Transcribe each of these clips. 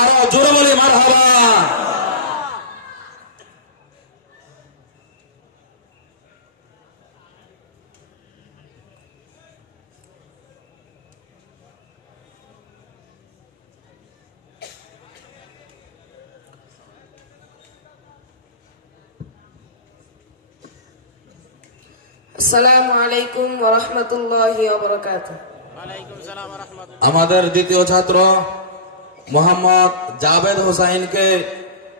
আরো জোরে বলি মারহাবা। আসসালামু আলাইকুম ওয়া রাহমাতুল্লাহি ওয়া বারাকাতুহু। আমাদের দ্বিতীয় ছাত্র মোহাম্মদ জাভেদ হোসাইনকে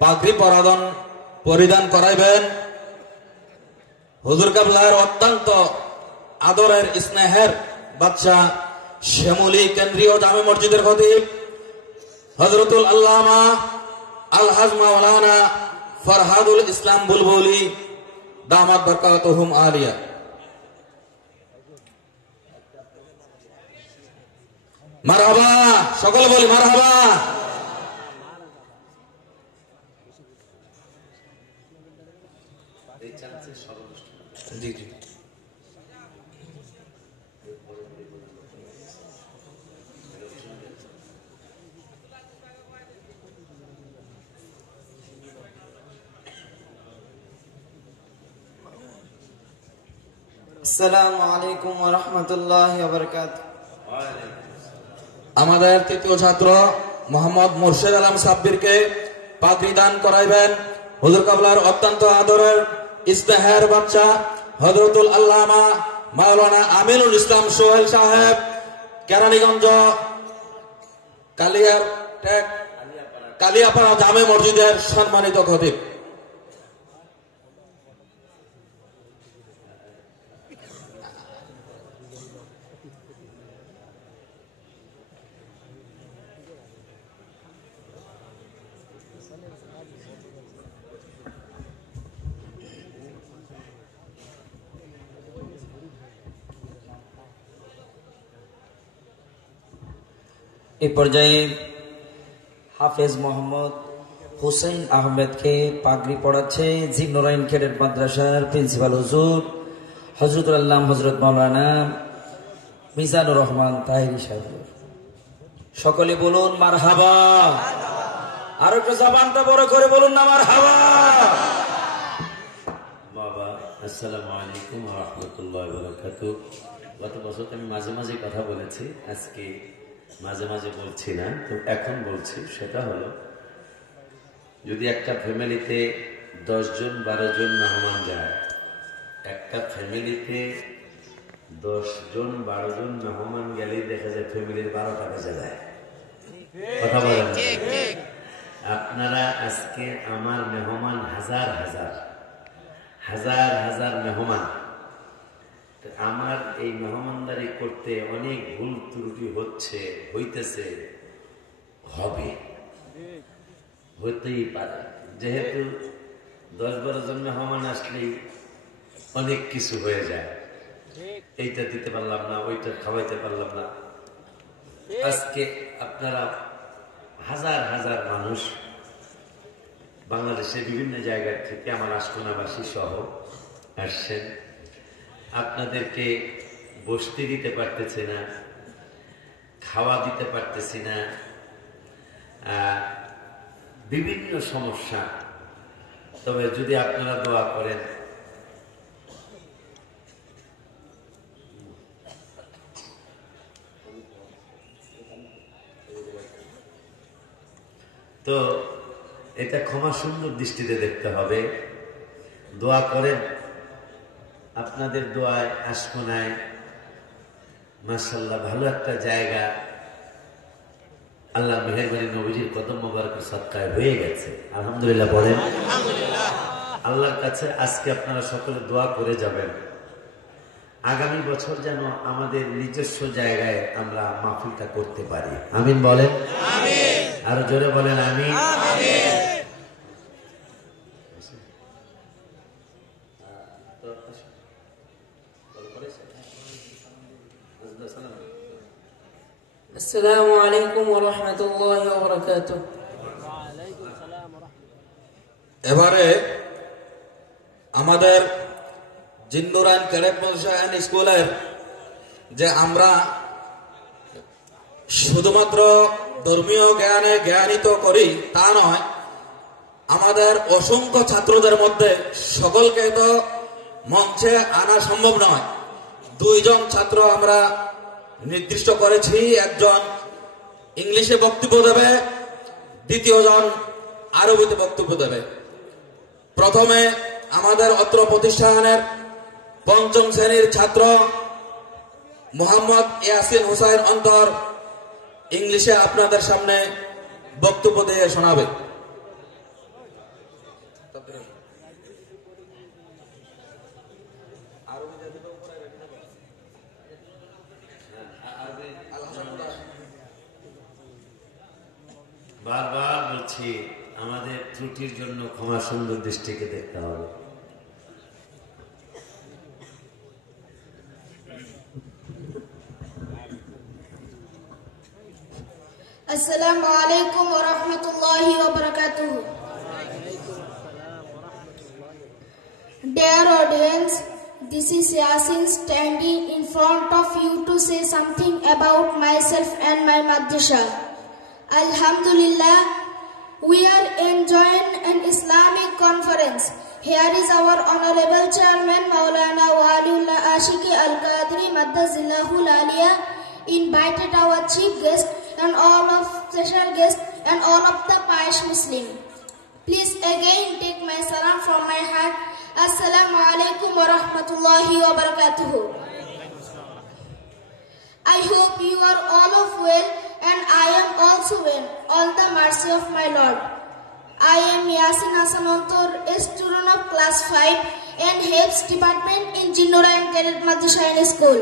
পাগড়ি পরিধান করাইবেন হুজুর কাবলার অত্যন্ত আদরের স্নেহের বাদশা শ্যামলী কেন্দ্রীয় জামে মসজিদের খতিব হযরতুল আল্লামা আলহাজ মাওলানা ফরহাদুল ইসলাম বুলবুলি দামাত বরকাতুহুম আলিয়া। মারহাবা, সকলে বলি মারহাবা। জি জি। আসসালামু আলাইকুম ওয়া রাহমাতুল্লাহি ওয়া বারাকাতুহু। আমাদের তৃতীয় ছাত্র মোহাম্মদ মুর্শেদ আলম সাব্বিরকে পাগড়ি দান করাইবেন হুজুর কাবলার অত্যন্ত আদরের ইস্তেহার বাচ্চা হযরতুল আল্লামা মাওলানা আমিনুল ইসলাম সোহেল সাহেব কেরানীগঞ্জ কালিয়াপাড়া জামে মসজিদের সম্মানিত খতিব। এই পর্যায়ে হাফেজ মোহাম্মদ হুসেইন আহমেদকে পাগড়ি পড়াচ্ছে জিন্নুরাইন ক্যাডেট মাদ্রাসার প্রিন্সিপাল হুজুর হযরতুল আল্লাহ হযরত মাওলানা মিজানুর রহমান তাহেরি সাহেব। সকলে বলুন মারহাবা। আর একটু জবানটা বড় করে বলুন না মারহাবা। বাবা আসসালামু আলাইকুম ওয়া রাহমাতুল্লাহি ওয়া বারাকাতুহু। গত বছর আমি মাঝে মাঝে কথা বলেছি, আজকে মাঝে মাঝে বলছি না, তো এখন বলছি। সেটা হলো, যদি একটা ফ্যামিলিতে 10 জন 12 জন মেহমান যায়, একটা ফ্যামিলিতে 10 জন 12 জন মেহমান গেলেই দেখা যায় ফ্যামিলির 12টা বেজে যায়। কথা বলেন আপনারা? আজকে আমার মেহমান হাজার হাজার হাজার হাজার মেহমান। আমার এই মেহমানদারি করতে অনেক ভুল ত্রুটি হইতেছে, হতেই পারে। যেহেতু 10-12 জন মেহমান আসলেই অনেক কিছু হয়ে যায়, এইটা দিতে পারলাম না, ওইটা খাওয়াইতে পারলাম না। আজকে আপনারা হাজার হাজার মানুষ বাংলাদেশের বিভিন্ন জায়গা থেকে আমার আশকোনাবাসী সহ আসছেন, আপনাদেরকে বসতে দিতে পারতেছি না, খাওয়া দিতে পারতেছি না, বিভিন্ন সমস্যা। তবে যদি আপনারা দোয়া করেন, তো এটা ক্ষমা সুন্দর দৃষ্টিতে দেখতে হবে। দোয়া করেন, আপনাদের দোয়ায় আশকোনায় মাশাআল্লাহ ভালো একটা জায়গা আল্লাহ মেহেরবানি নবীজির কদম মোবারকের সদকায় হয়ে গেছে। আলহামদুলিল্লাহ বলেন। আল্লাহর কাছে আজকে আপনারা সকলে দোয়া করে যাবেন, আগামী বছর যেন আমাদের নিজস্ব জায়গায় আমরা মাহফিলটা করতে পারি। আমিন বলেন। আরো জোরে বলেন আমিন। আসসালামু আলাইকুম ওয়া রাহমাতুল্লাহি ওয়া বারাকাতুহু। এবারে আমাদের জিন্নুরাইন ক্যাডেট মাদ্রাসা স্কুলের যে আমরা শুধুমাত্র ধর্মীয় জ্ঞানে জ্ঞানিত করি তা নয়, আমাদের অসংখ্য ছাত্রদের মধ্যে সকলকে তো মঞ্চে আনা সম্ভব নয়। 2 জন ছাত্র আমরা নির্দিষ্ট করেছি, একজন ইংলিশে বক্তব্য দেবে, দ্বিতীয় জন আরবিতে বক্তব্য দেবে। প্রথমে আমাদের অত্র প্রতিষ্ঠানের 5ম শ্রেণীর ছাত্র মোহাম্মদ ইয়াসিন হুসাইন অন্তর ইংলিশে আপনাদের সামনে বক্তব্য দিয়ে শোনাবে। বারবার বলছি, আমাদের ত্রুটির জন্য ক্ষমা সুন্দর দৃষ্টিকে দেখতে হবে। Assalamu alaikum wa rahmatullahi wa barakatuh. Dear audience, this is Yasin standing in front of you to say something about myself and my madrasa. Alhamdulillah, we are enjoying an Islamic conference. Here is our Honorable Chairman Maulana Waliullah Ashiki Al-Qadri Maddazillahul Aliyah invited our chief guest and all of special guests and all of the pious Muslim. Please again take my salam from my heart. Assalamu alaikum wa rahmatullahi wa barakatuh. I hope you are all of well and I am also well, all the mercy of my Lord. I am Yasin Hasan Antor, a student of class 5 and HEPS department in Jinnurain Cadet Madrasa School.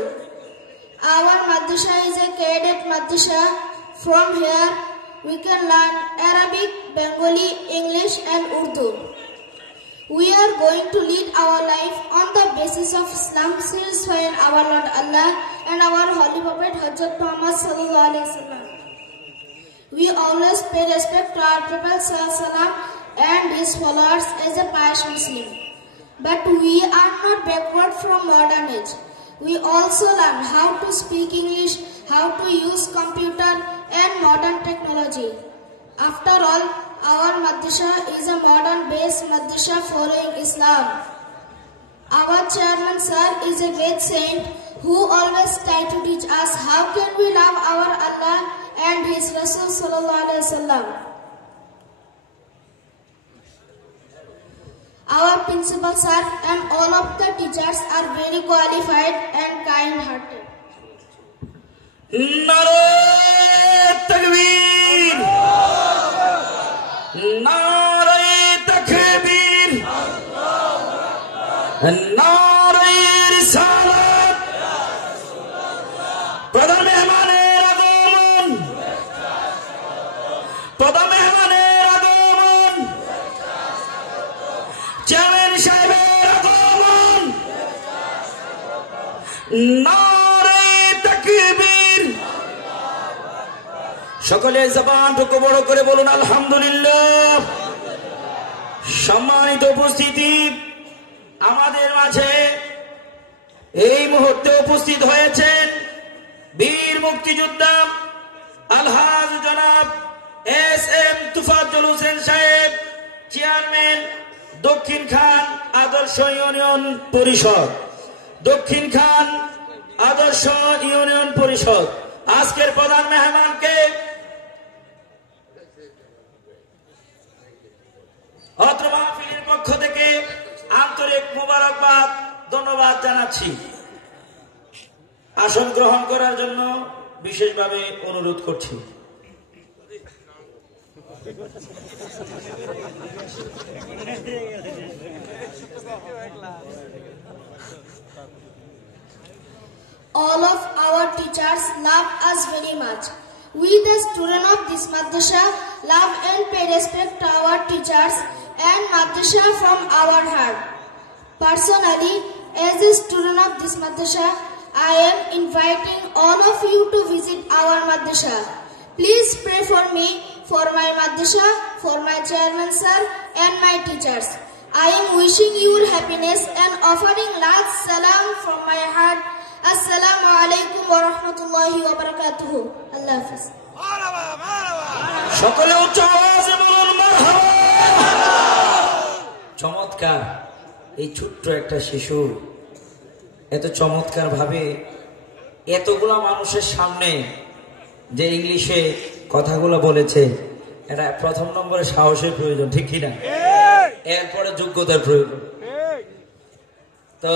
Our madrasa is a cadet madrasa. From here, we can learn Arabic, Bengali, English and Urdu. We are going to lead our life on the basis of Islam, satisfying our Lord Allah and our Holy Prophet Hazrat Muhammad Sallallahu Alaihi Wasallam. We always pay respect to our Prophet Sallallahu Alaihi Wasallam and his followers as a pious Muslim. But we are not backward from modern age. We also learn how to speak English, how to use computer and modern technology. After all, our madrasa is a modern-based madrasa following Islam. Our chairman sir is a great saint who always try to teach us how can we love our Allah and his Rasul Sallallahu Alaihi Wasallam. Our principal sir and all of the teachers are very qualified and kind-hearted. নারে তাকবীর, নারে তাকবীর, নারে রিসালাত। প্রধান মেহমানের আগমন, প্রধান মেহমানের আগমন, চেয়ারম্যান সাহেবের আগমন। নারে তাকবীর। সকলে জবানটুকু বড় করে বলুন আলহামদুলিল্লাহ। সম্মানিত উপস্থিতি, আমাদের মাঝে এই মুহূর্তে উপস্থিত হয়েছেন বীর মুক্তিযোদ্ধা আলহাজ জনাব এস.এম. তুফাজ্জল হোসেন সাহেব, চেয়ারম্যান দক্ষিণ খান আদর্শ ইউনিয়ন পরিষদ, দক্ষিণ খান আদর্শ ইউনিয়ন পরিষদ। আজকের প্রধান মেহমানকে অত্র মাহফিলের পক্ষ থেকে আন্তরিক মোবারকবাদ, ধন্যবাদ জানাচ্ছি। আসন গ্রহণ করার জন্য বিশেষভাবে অনুরোধ করছি। All of our teachers love us very much. We, the students of this madrasa, love and pay respect to our teachers and madrasa from our heart. Personally, as a student of this madrasa, I am inviting all of you to visit our madrasa. Please pray for me, for my madrasa, for my chairman sir and my teachers. I am wishing you happiness and offering last salam from my heart. Assalamu alaikum wa rahmatullahi wa barakatuh. Allah Hafiz. সকলে উচ্চ আওয়াজে বলুন মারহাবা। চমৎকার এই ছোট্ট একটা শিশু এত চমৎকার ভাবে এতগুলা মানুষের সামনে যে ইংলিশে কথাগুলো বলেছে, এটা প্রথম নম্বরে সাহসের প্রয়োজন, ঠিক কিনা? এরপরে যোগ্যতার প্রয়োজন। তো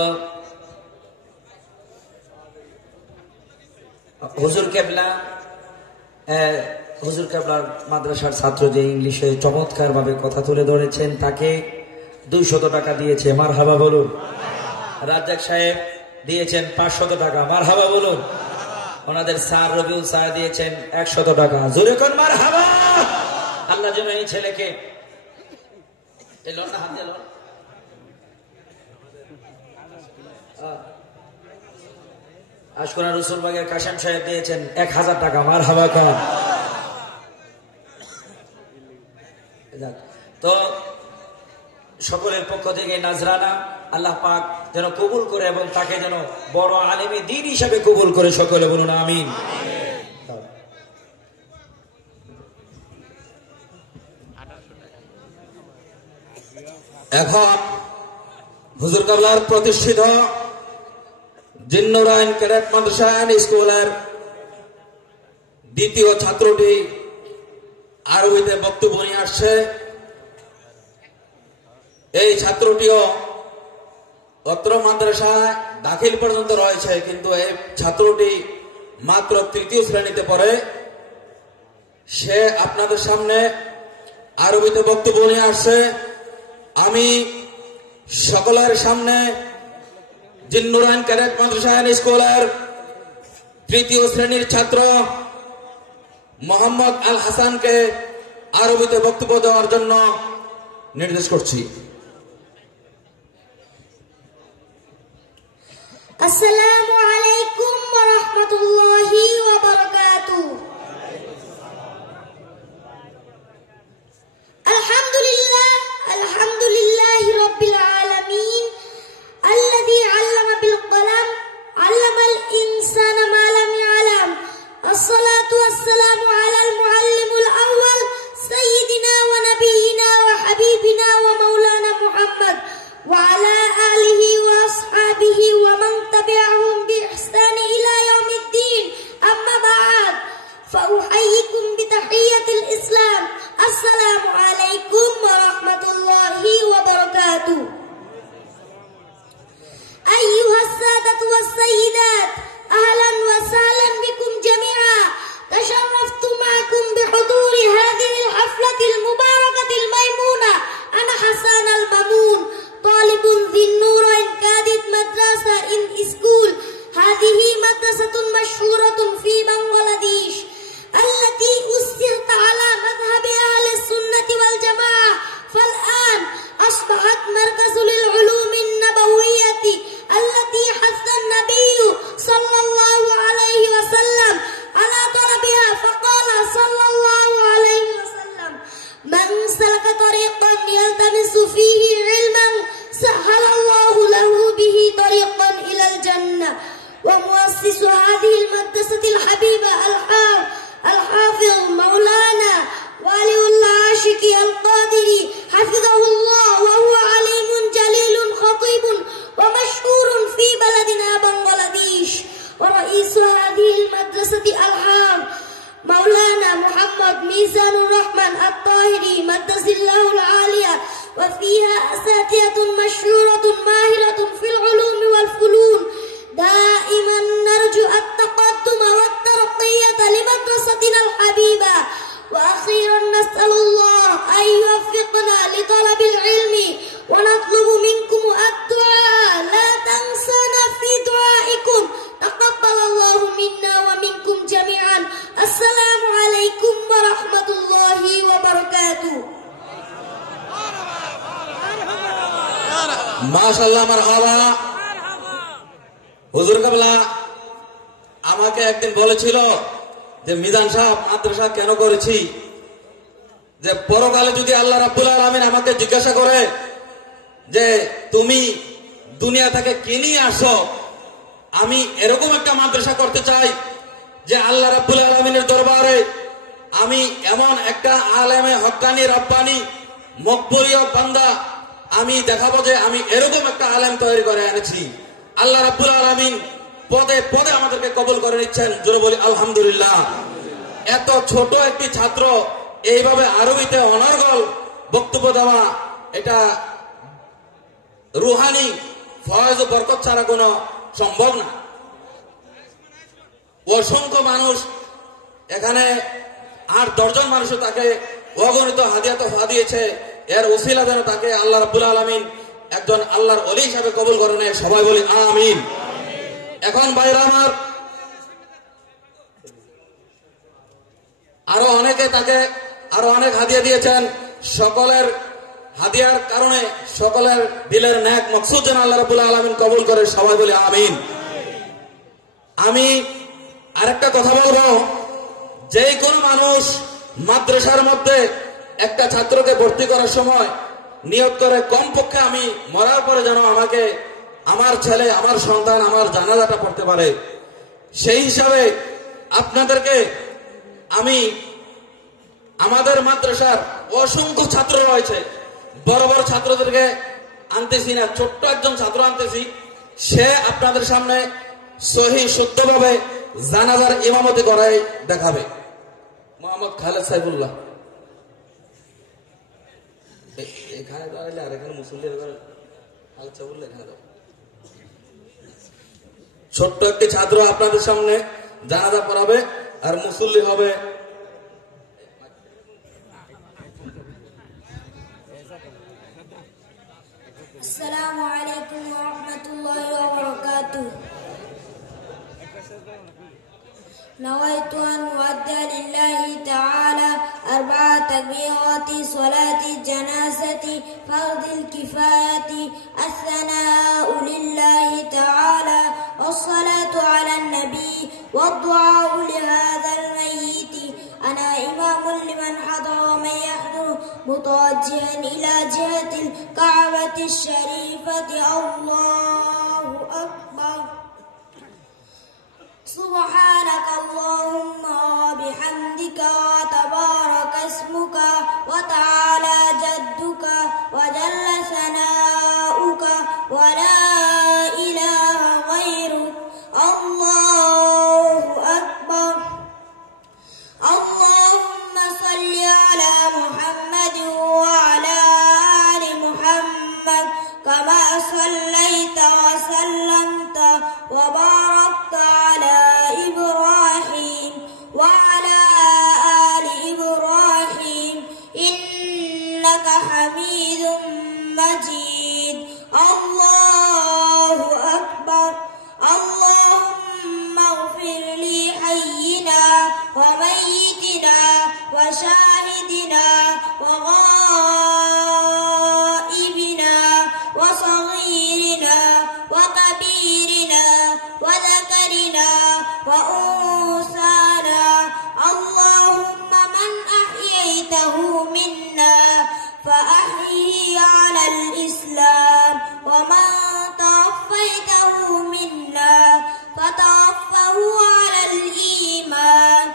হুজুর কেবলার মাদ্রাসার ছাত্র যে ইংলিশে চমৎকার ভাবে কথা তুলে ধরেছেন, তাকে 200 টাকা দিয়েছে, মারহাবা বলুন। রাজ্জাক সাহেব দিয়েছেন 500 টাকা, মারহাবা বলুন। ওনাদের স্যার রবিউল স্যার দিয়েছেন 100 টাকা, জোরে কোন মারহাবা। আল্লাহ যেন এই ছেলেকে হাত দিয়ে আশকোনা রসুলবাগের কাশেম সাহেব দিয়েছেন 1000 টাকা, মারহাবা কোন। তো সকলের পক্ষ থেকে নাজরানা আল্লাহ পাক যেন কবুল করে এবং তাকে যেন বড় আলেমে দ্বীন হিসাবে কবুল করে, সকলে বলুন আমিন। এখন হুজুর কাবলার প্রতিষ্ঠিত জিন্নুরাইন ক্যাডেট মাদ্রাসা এন্ড স্কুলের দ্বিতীয় ছাত্রটি আরবিতে বক্তব্য নিয়ে আসছে। এই ছাত্রটিও অত্র মাদ্রাসায় দাখিল পর্যন্ত রয়েছে, কিন্তু এই ছাত্রটি মাত্র 3য় শ্রেণীতে পড়ে। সে আপনাদের সামনে আরবিতে বক্তব্য নিয়ে আসছে। আমি সকলের সামনে জিন্নুরাইন ক্যাডেট মাদ্রাসা এন্ড স্কুলের 3য় শ্রেণীর ছাত্র মোহাম্মদ আল হাসানকে আরবিতে বক্তব্য দেওয়ার জন্য নির্দেশ করছি। আসসালামু আলাইকুম ওয়া রাহমাতুল্লাহি ওয়া বারাকাতুহু। আলহামদুলিল্লাহি রাব্বিল আলামিন আল্লাযী আল্লামা বিল কলম আল্লামাল ইনসানা মা লাম ইয়ালাম। আসসালাতু ওয়াসসালামু আলাল মুআল্লিমুল আউয়াল সাইয়্যিদিনা ওয়া নাবিয়িনা ওয়া হাবিবিনা ওয়া মাওলানা মুহাম্মদ ওয়া আলা আলিহি ওয়া আসহাবিহি ওয়া মান তাবি'আহুম বিইহসান ইলা ইয়াউমিদ্দিন। আম্মা বা'দ, ফাউহাইয়িকুম বিতাহিয়াতিল ইসলাম। আসসালামু আলাইকুম ওয়া রাহমাতুল্লাহি ওয়া বারাকাতুহু। আইয়ুহাস সাদাতু ওয়াস সাইয়্যিদাত, আহলান ওয়া সাহলান বিকুম জামিআ। تشرفت معكم بحضور هذه الحفلة المباركة الميمونة. أنا حسان المامون، طالب ذي النورين كادت مدرسة in school. هذه مدرسة مشهورة في بنغلاديش التي أسست على مذهب أهل السنة والجماعة، فالآن أصبحت مركز للعلوم النبوية التي حث النبي صلى الله عليه وسلم على طلبها، فقال صلى الله عليه وسلم: من سلك طريقا يلتمس فيه علما سهل الله له به طريقا إلى الجنة. ومؤسس هذه المدرسة الحبيبة الحافظ مولانا ولي الله عاشقي القادري حفظه الله، وهو عليم جليل خطيب ومشهور في بلدنا بنغلاديش. ورئيس هذه المدرسة الحافظ مولانا محمد ميزان الرحمن الطاهري مدس الله العالية، وفيها أساتذة مشهورة ماهرة في العلوم والفنون. دائما نرجو التقدم والترقية لمدرستنا الحبيبة. وأخيرا نسأل الله أن يوفقنا لطلب العلم، ونطلب منكم الدعاء. لا تنسونا في دعائكم. تقبل الله منا ومنكم جميعا. السلام عليكم ورحمة الله وبركاته. মাশাআল্লাহ, মারহাবা। হুজুর কাবলা আমাকে একদিন বলেছিল যে মিজান সাহেব, মাদ্রাসা কেন করেছি, যে পরকালে যদি আল্লাহ রাব্বুল আলামিন আমাকে জিজ্ঞাসা করে যে তুমি দুনিয়া থেকে কি নিয়ে আসো, আমি এরকম একটা মাদ্রাসা করতে চাই যে আল্লাহ রাব্বুল আলামিনের দরবারে আমি এমন একটা আলেমে হক্কানি রব্বানি মকবুলীয় বান্দা আমি দেখাবো যে আমি এরকম একটা আলেম তৈরি করে এনেছি। আল্লাহ রাব্বুল আলামিন পদে পদে আমাদেরকে কবুল করে নিচ্ছেন। জোরে বলি আলহামদুলিল্লাহ। এত ছোট একটি ছাত্র এইভাবে আরবিতে অনর্গল বক্তব্য দেওয়া, এটা রুহানি ফয়েজ ও বরকত ছাড়া কোনো সম্ভব না। অসংখ্য মানুষ এখানে 8-10 জন মানুষও তাকে অগণিত হাদিয়া তোফা দিয়েছে। এর উসিলা যেন তাকে আল্লাহ রাব্বুল আলামিন একজন আল্লাহর ওলি হিসাবে কবুল করে নেয়। সবাই বলি আমিন। এখন ভাইরা আমার, আরো অনেকে তাকে আরো অনেক হাদিয়া দিয়েছেন। সকলের হাদিয়ার কারণে সকলের দিলের ন্যাক মকসুদ যেন আল্লাহ রাব্বুল আলামিন কবুল করে। সবাই বলি আমিন। আমি আরেকটা কথা বলবো, যে কোনো মানুষ মাদ্রাসার মধ্যে একটা ছাত্রকে ভর্তি করার সময় নিয়ত করে কমপক্ষে আমি মরার পরে যেন আমাকে আমার ছেলে, আমার সন্তান, আমার জানাজাটা পড়তে পারে। সেই হিসাবে আপনাদেরকে আমি আমাদের মাদ্রাসার অসংখ্য ছাত্র রয়েছে, বড় বড় ছাত্রদেরকে আনতেছি না, ছোট্ট একজন ছাত্র আনতেছি। সে আপনাদের সামনে সহি শুদ্ধভাবে জানাজার ইমামতি করাই দেখাবে। মোহাম্মদ খালেদ সাইফুল্লাহ এখানে দাঁড়াইলে আর এখানে মুসল্লির খালেদ সাইফুল্লাহ এখানে দাঁড়াবে। ছোট্ট একটি ছাত্র আপনাদের সামনে জানাজা পড়াবে আর মুসল্লি হবে আসসালামু আলাইকুম ওয়া রাহমাতুল্লাহি ওয়া বারাকাতুহু। نويت أن أؤدي لله تعالى 4 تكبيرات صلاة الجنازة فرض الكفاية، الثناء لله تعالى والصلاة على النبي والدعاء لهذا الميت. أنا إمام لمن حضر ومن يحضر متوجها إلى جهة الكعبة الشريفة. الله أكبر. سبحانك اللهم وبحمدك وتبارك اسمك وتعالى جدك وجل ثناؤك ولا إله غيرك. الله أكبر. اللهم صل على محمد وعلى آل محمد كما صليت وسلمت وباركت على إبراهيم وعلى آل إبراهيم إنك حميد مجيد. الله أكبر. اللهم اغفر لي حينا وميتنا وشاهدنا وغائبنا وصغيرنا وكبيرنا وذكرنا وأنثانا. اللهم من أحييته منا فأحيه على الإسلام، ومن توفيته منا فتوفه على الإيمان.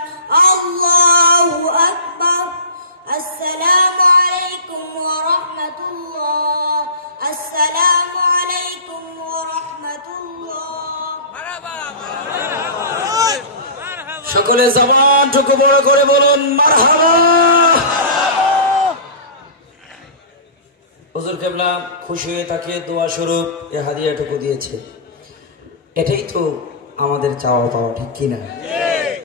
الله أكبر. السلام عليكم ورحمة الله. السلام عليكم ورحمة الله. সকলে জবানটুকু বড় করে বলুন মারহাবা। হুজুর কেবলা খুশি হয়ে তাকে দোয়া স্বরূপ এ হাদিয়াটুকু দিয়েছে। এটাই তো আমাদের চাওয়া পাওয়া, ঠিক কিনা?